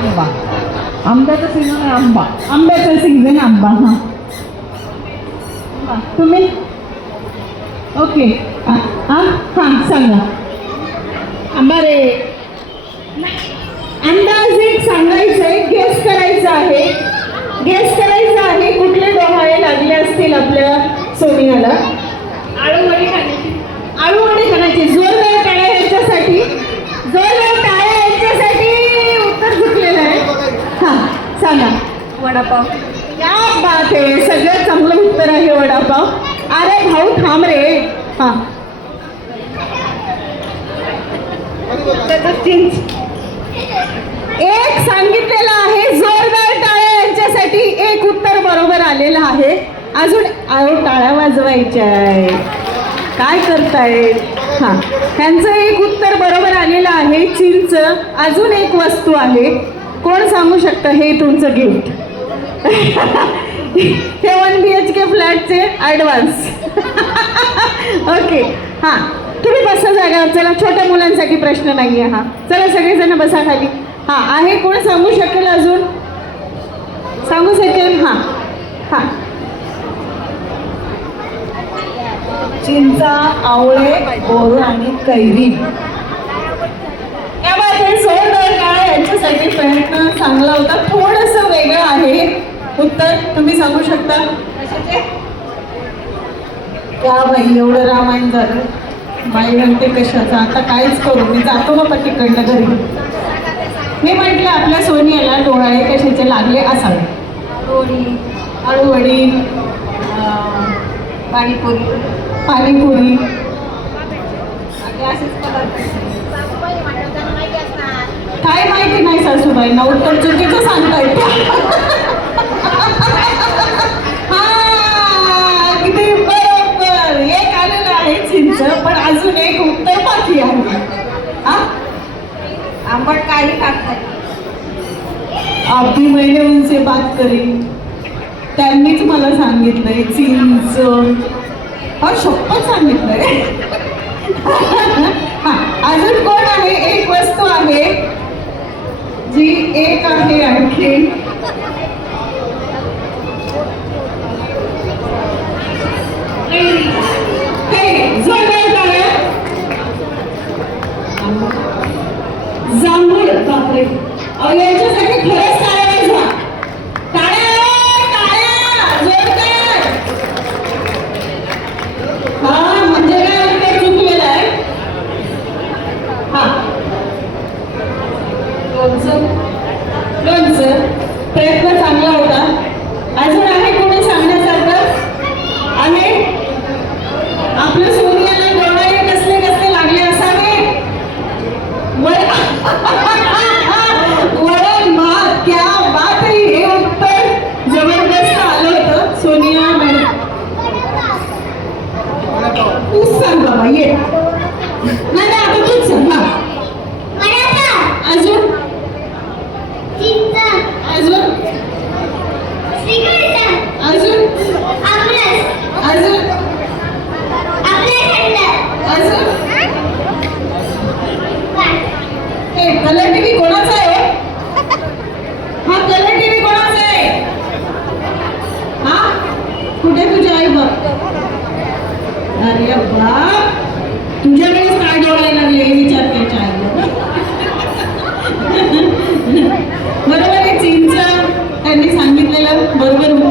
आंबा. आंब्याचा सीझन आहे आंबा. आंब्याचा सीझन आंबा. हां तुम्ही ओके. हां हां सांगा. आंबा रे. अंदाज एक सांगायचं आहे, गेस करायचं आहे. गेस करायचं आहे कुठले डोहाळे लागले असतील आपल्या सोनियाला. आळूवडी खाण्याची. आळूवडी खाण्याची. जोरदार टाळ्या यांच्यासाठी. जोरदार टाळ्या यांच्यासाठी. उत्तर चुकलेलं आहे. हां सांगा. वडापाव. क्या बात आहे. सगळ्यात चांगलं उत्तर आहे वडापाव. अरे भाऊ थांब रे. हां चिंच. एक सांगितलेलं आहे. जोरदार टाळ्या यांच्यासाठी. एक उत्तर बरोबर आलेलं आहे. अजून टाळ्या वाजवायच्या आहे. काय करताय. हां ह्यांचं एक उत्तर बरोबर आलेलं आहे चिंच. अजून एक वस्तू आहे. कोण सांगू शकतं हे तुमचं गिफ्ट. हे 1 BHK फ्लॅटचे ॲडव्हान्स. ओके. हां तुम्ही बसा जागा. चला छोट्या मुलांसाठी प्रश्न नाही आहे. हां चला सगळेजण बसा खाली. हां आहे कोण सांगू शकेल अजून. सांगू शकेल. हां हां चिंचा, आवळे, बोर आणि कैरी. त्यामध्ये जोरदार टाळ्या यांच्यासाठी. प्रयत्न चांगला होता. थोडंसं वेगळं आहे उत्तर. तुम्ही सांगू शकता. क्या बाई एवढं रामायण झालं. बाई म्हणते कशाचं. आता काहीच करू. मी जातो बाबा तिकडनं घरी. मी म्हटलं आपल्या सोनियाला डोहाळे कशाचे लागले असावे. आळूवडी, पाणीपुरी. पाणीपुरी. काय माहिती नाही सासूबाईंना. उत्तर चुकीचं सांगतायत. किती बरोबर. एक आलेलं आहे चिंच. पण अजून एक उत्तर बाकी आहे. आंबट काही टाकतात. आप भी मैंने उनसे बात करी. त्यांनीच मला सांगितलंय चिंच. हा शपथ सांगितलंय. हा अजून कोण आहे. एक वस्तू आहे जी एक आहे आणखी. जांभूळ. बापरे. यांच्यासाठी खरंच टाळ्या वाजवा. टाळ्या जोरदार. हा म्हणजे काय उत्तर चुकलेलं आहे. हा लोणचं. लोणचं. प्रयत्न चांगला होता. अजून आहे कोणी सांगण्यासारखं. आहे आपल्या सोनियाला डोळे कसले कसले लागले असावे. वरण भात. क्या बात आहे. हे उत्तर जबरदस्त आलं होतं सोनिया मॅडम. तूच सांग बाबा. ये नाही आता तूच सांग. अजून अजून अजून अजून अजून. कलर टीव्ही कोणाचा आहे. हा कलर टीव्ही कोणाचा आहे. हा कुठे तुझी आई बघ. अरे बाप. तुझ्याकडेच काय डोळायला लागले हे विचार त्याच्या आईला. बरोबर आहे. चिंच त्यांनी सांगितलेलं बरोबर.